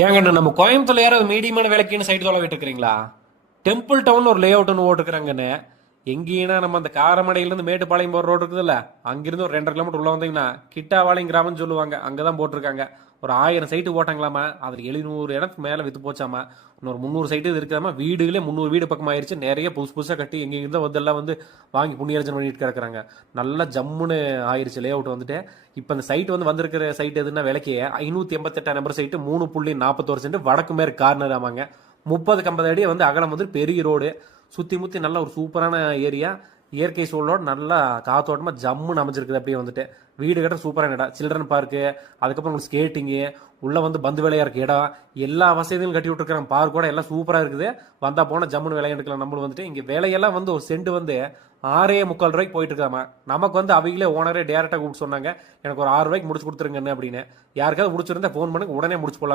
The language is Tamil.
ஏங்க நம்ம கோயம்புத்தூர்ல யாராவது மீடியமான விலைக்குன்னு சைட்டு தொலைவிட்டு இருக்கிறீங்களா? டெம்பிள் டவுன் ஒரு லே அவுட்னு ஓட்டுக்கிறாங்கன்னு. எங்கேனா நம்ம அந்த காரமடையிலிருந்து மேட்டுப்பாளையம் போற ரோடு இருக்குதுல்ல, அங்கிருந்து ஒரு 2.5 கிலோமீட்டர் உள்ள வந்தீங்கன்னா கிட்டாவாளையம் கிராமம்னு சொல்லுவாங்க. அங்கதான் போட்டிருக்காங்க. ஒரு 1000 சைட்டு போட்டாங்களாமா. அதுல 700 இடத்துக்கு மேல வித்து போச்சாமா. இன்னொரு 300 சைட்டு இருக்காம. வீடுகளே 300 வீடு பக்கம் ஆயிருச்சு. நிறைய புதுசு புதுசா கட்டி எங்க இருந்தா வந்து எல்லாம் வந்து வாங்கி புண்ணியர்ஜன் பண்ணிட்டு கிடக்குறாங்க. நல்லா ஜம்முன்னு ஆயிருச்சு லே அவுட் வந்துட்டு. இப்ப இந்த சைட் வந்து வந்திருக்கிற சைட் எதுன்னா விலைக்கு 588 நம்பர் சைட்டு 3.41 சென்ட் வடக்கு மேற்கு கார்னர் ஆமாங்க. 30-50 அடி வந்து அகலம் வந்து பெரிய ரோடு. சுத்தி முத்தி நல்ல ஒரு சூப்பரான ஏரியா. இயற்கை சூழலோட நல்லா காத்தோட்டமா ஜம்முன்னு அமைஞ்சிருக்குது. அப்படியே வந்துட்டு வீடு கட்ட சூப்பரான இடம். சில்ட்ரன் பார்க்கு, அதுக்கப்புறம் உங்களுக்கு ஸ்கேட்டிங்கு, உள்ள வந்து பந்து விளையாடுற இடம், எல்லா வசதியும் கட்டி விட்டுருக்காங்க. பார்க் கூட எல்லாம் சூப்பரா இருக்குது. வந்தா போனா ஜம்முன்னு விளையாண்டுக்கலாம். நம்மளும் வந்துட்டு இங்க வேலையெல்லாம் வந்து ஒரு சென்ட் வந்து 6.75 போயிட்டு இருக்காமா. நமக்கு வந்து அவங்களே ஓனரே டேரக்டா கூப்பிட்டு சொன்னாங்க, எனக்கு ஒரு 6 ரூபாய்க்கு முடிச்சு கொடுத்துருங்கன்னு அப்படின்னு. யாருக்காவது முடிச்சிருந்தா போன் பண்ணுங்க, உடனே முடிச்சு போடலாம்.